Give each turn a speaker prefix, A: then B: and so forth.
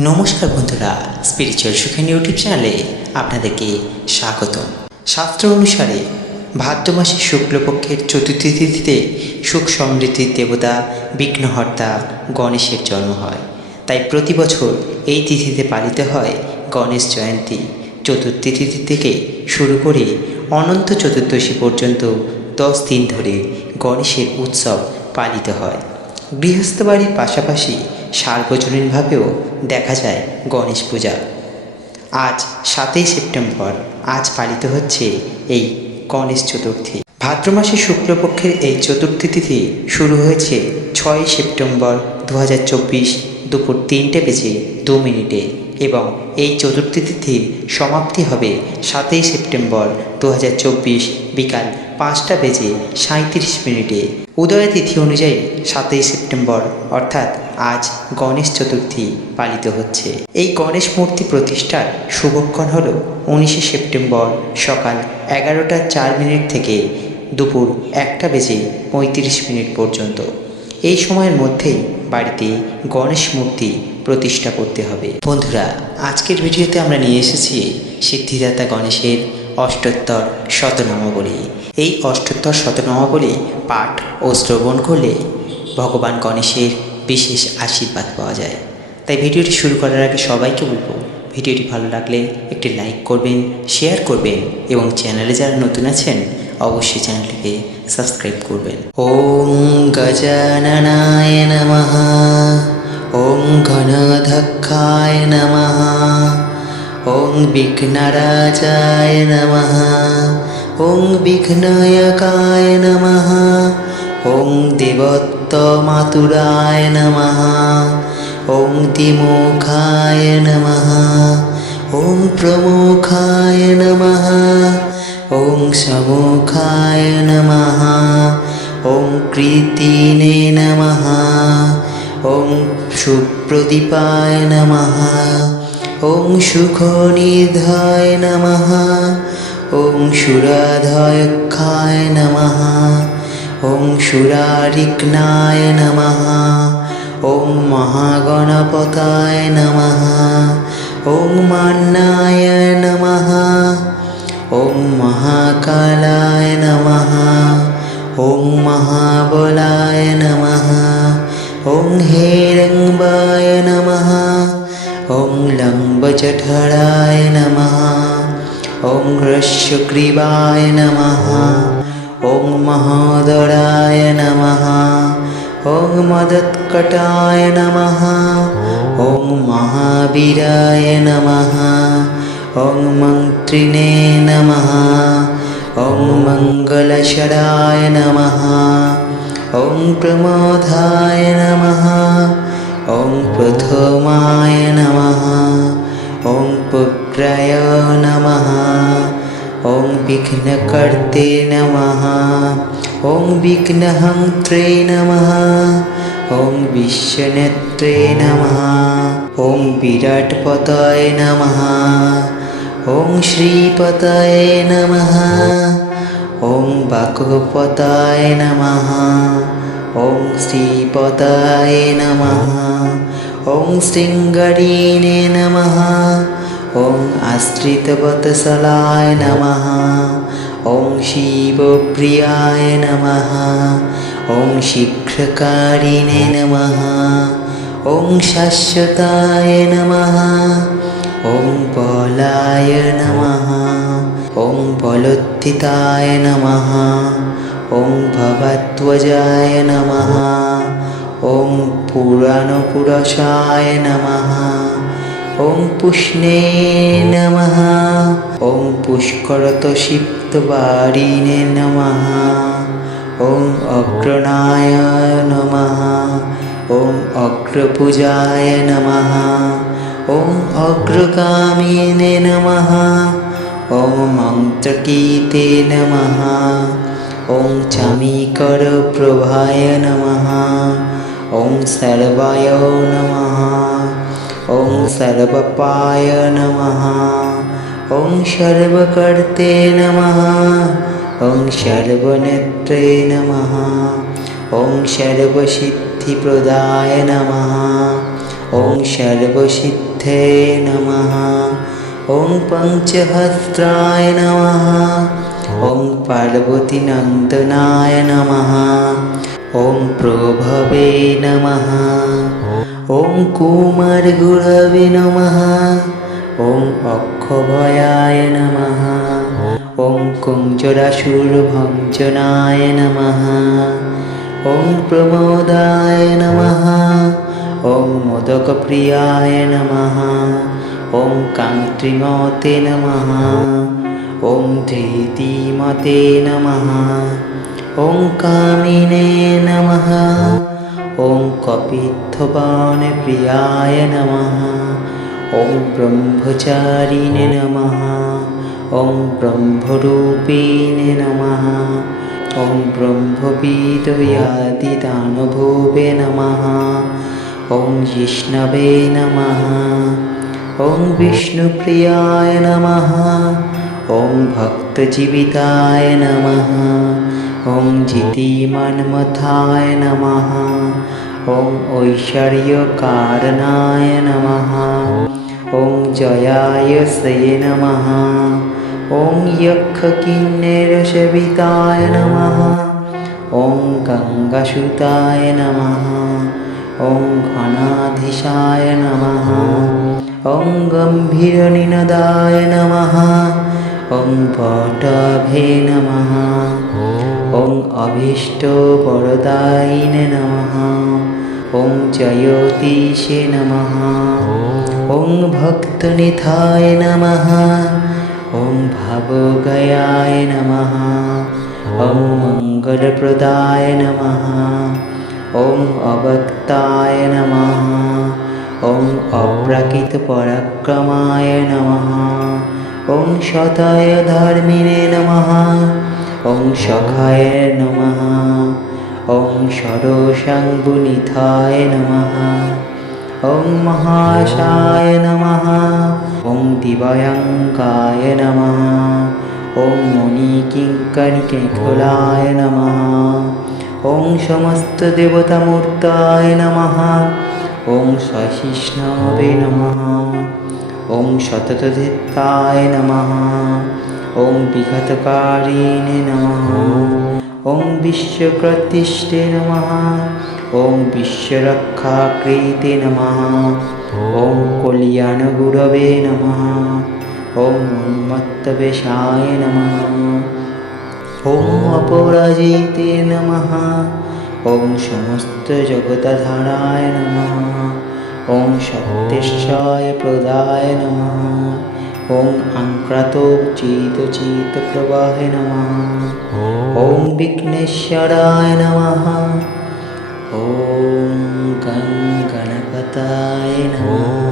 A: নমস্কার বন্ধুরা spiritual Sukhen YouTube চ্যানেলে আপনাদেরকে স্বাগত শাস্ত্র অনুসারে ভাদ্র মাসের শুক্লপক্ষের চতুর্থী তিথিতে সুখ সমৃদ্ধির দেবতা বিঘ্নহর্তা গণেশের জন্ম হয়। তাই প্রতি বছর এই তিথিতে পালিত হয় গণেশ জয়ন্তী। চতুর্থী তিথি থেকে শুরু করে অনন্ত চতুর্দশী পর্যন্ত দশ দিন ধরে গণেশের উৎসব পালিত হয়। গৃহস্থ বাড়ির পাশাপাশি সার্বজনীনভাবেও দেখা যায় গণেশ পূজা। আজ সাতই সেপ্টেম্বর, আজ পালিত হচ্ছে এই গণেশ চতুর্থী। ভাদ্র মাসের শুক্লপক্ষের এই চতুর্থী তিথি শুরু হয়েছে ছয় সেপ্টেম্বর দু হাজার চব্বিশ দুপুর তিনটে বেজে দু মিনিটে এবং এই চতুর্থী তিথির সমাপ্তি হবে সাতই সেপ্টেম্বর দু হাজার চব্বিশ বিকাল পাঁচটা বেজে সাঁত্রিশ মিনিটে। উদয় তিথি অনুযায়ী সাতই সেপ্টেম্বর, অর্থাৎ আজ গণেশ চতুর্থী পালিত হচ্ছে। এই গণেশ মূর্তি প্রতিষ্ঠার শুভক্ষণ হল উনিশে সেপ্টেম্বর সকাল এগারোটা চার মিনিট থেকে দুপুর একটা বেজে পঁয়ত্রিশ মিনিট পর্যন্ত। এই সময়ের মধ্যেই বাড়িতে গণেশ মূর্তি প্রতিষ্ঠা করতে হবে। বন্ধুরা, আজকের ভিডিওতে আমরা নিয়ে এসেছি সিদ্ধিদাতা গণেশের অষ্টোত্তর শতনামাবলী। এই অষ্টোত্তর শতনামাবলী পাঠ ও শ্রবণ করলে ভগবান গণেশের বিশেষ আশীর্বাদ পাওয়া যায়। তাই ভিডিওটি শুরু করার আগে সবাইকে বলব, ভিডিওটি ভালো লাগলে একটি লাইক করবেন, শেয়ার করবেন এবং চ্যানেলে যারা নতুন আছেন, অবশ্যই চ্যানেলটিকে সাবস্ক্রাইব করবেন। ওম গজাননায় নমঃ। ওম ঘনধক্ষায় নমঃ। ওম বিঘ্নরাজায় নমঃ। ওম বিঘ্নয়কায় নমঃ ওম দেবত্তমাতুরায় নমঃ ওম দিমুখায় নমঃ ওম প্রমুখায় নমঃ ওম সমুখায় নমঃ ওম কৃতিনে নমঃ ওম সুপ্রদীপায় নমঃ ওম সুখনিধায় নমঃ ওম সুরাধয়ক্ষায় নমঃ। ওম সুরারিঘ্নায় নমঃ। ওম মহাগণপতায় নমঃ। ওম মান্নায় নমঃ। ওম মহাকালায় নমঃ। ওম মহাবলায় নমঃ। ওম হেরম্বায় নমঃ। ওম লম্বজঠরায় নমঃ। ॐ हृश्यग्रीवाय नमः। ॐ महोदराय नमः। ॐ मदत्कटाय नमः। ॐ महावीराय नमः। ॐ मन्त्रिणे नमः। ॐ मङ्गलशराय नमः। ॐ प्रमोदाय नमः। ॐ प्रथमाय नमः। ॐ प পুত্রায় নমঃ ওম বিঘ্নকর্তে নমঃ ওম বিঘ্নহন্ত্রে নমঃ ওম বিশ্বনেত্রে নমঃ ওম বিরাটপতায় নমঃ ওম শ্রীপতায় নমঃ ওম বাকপতায় নমঃ ওম শ্রীপতায় নমঃ ওম শৃঙ্গরীণে নমঃ ওম আশ্রিতবৎসলায় নমঃ ওম শিবপ্রিয়ায় নমঃ ওম শীঘ্রকারিণে নমঃ ওম শাশ্বতায় নমঃ ওম বলায় নমঃ ওম বলোত্থিতায় নমঃ ওম ভবধ্বজায় নমঃ ওম পুরাণপুরসায় নমঃ ওম পুষ্ণে নমঃ। ওম পুষ্করতশিপ্তবারিণে নমঃ। ওম অগ্রণায় নমঃ। ওম অগ্রপূজায় নমঃ। ওম অগ্রগামিনে নমঃ। ওম মন্ত্রকীতে নমঃ। ওম চামিকর প্রভায় নমঃ। ওম সর্বায় ॐ सर्वपाय नमः ॐ सर्वकर्ते नमः ॐ सर्वनेत्रे नमः ॐ सर्वसिद्धिप्रदाय नमः ॐ सर्वसिद्धे नमः ॐ पञ्चहस्त्राय नमः ॐ पार्वतीनन्दनाय नमः ॐ प्रभवे नमः ॐ कुमारगुरवे नमः ॐ अक्षभयाय नमः ॐ कुञ्जरासुरभञ्जनाय नमः ॐ प्रमोदाय नमः ॐ मोदकप्रियाय नमः ॐ कान्त्रिमते नमः ॐ धृतिमते नमः ॐ कामिने नमः ॐ कपित्थवानप्रियाय नमः ॐ ब्रह्मचारिणे नमः ॐ ब्रह्मरूपिणे नमः ॐ ब्रह्मविदयादिदानभुवे नमः ॐ जिष्णवे नमः ॐ विष्णुप्रियाय नमः ॐ भक्तजीविताय नमः ॐ जितिमन्मथाय नमः ॐ ऐश्वर्यकारणाय नमः ॐ जयाय से नमः ॐ यक्षकिन्नरसविताय नमः ॐ गङ्गासुताय नमः ॐ घनाधीशाय नमः ॐ गम्भीरनिनदाय नमः ॐ पटभे नमः ॐ अभीष्टवरदायिने नमः ॐ जयोतिषे नमः ॐ भक्तनिधाय नमः ॐ भवगयाय नमः ॐ मङ्गलप्रदाय नमः ॐ अवक्ताय नमः ॐ अप्राकृतपराक्रमाय नमः ॐ शताय धर्मिणे नमः ॐ सखाय नमः ॐ षडोषाङ्गुनिधाय नमः ॐ महाशाय नमः ॐ दिवयङ्काय नमः ॐ मुनिकिङ्कणिकेखलाय नमः ॐ समस्तदेवतामूर्ताय नमः ॐ सहिष्णवे नमः ॐ शततधित्ताय नमः ॐ विघतकारिणे नमः ॐ विश्वप्रतिष्ठे नमः ॐ विश्वरक्षाकृते नमः ॐ कल्याणगुरवे नमः ॐ उन्मत्तवेशाय नमः ॐ अपराजिते नमः ॐ समस्तजगतधाराय नमः ॐ सत्यशाय प्रदाय नमः ॐ अङ्क्रातो चितचितप्रवाहे नमः। ॐ विघ्नेश्वराय नमः। ॐ गं गणपताय नमः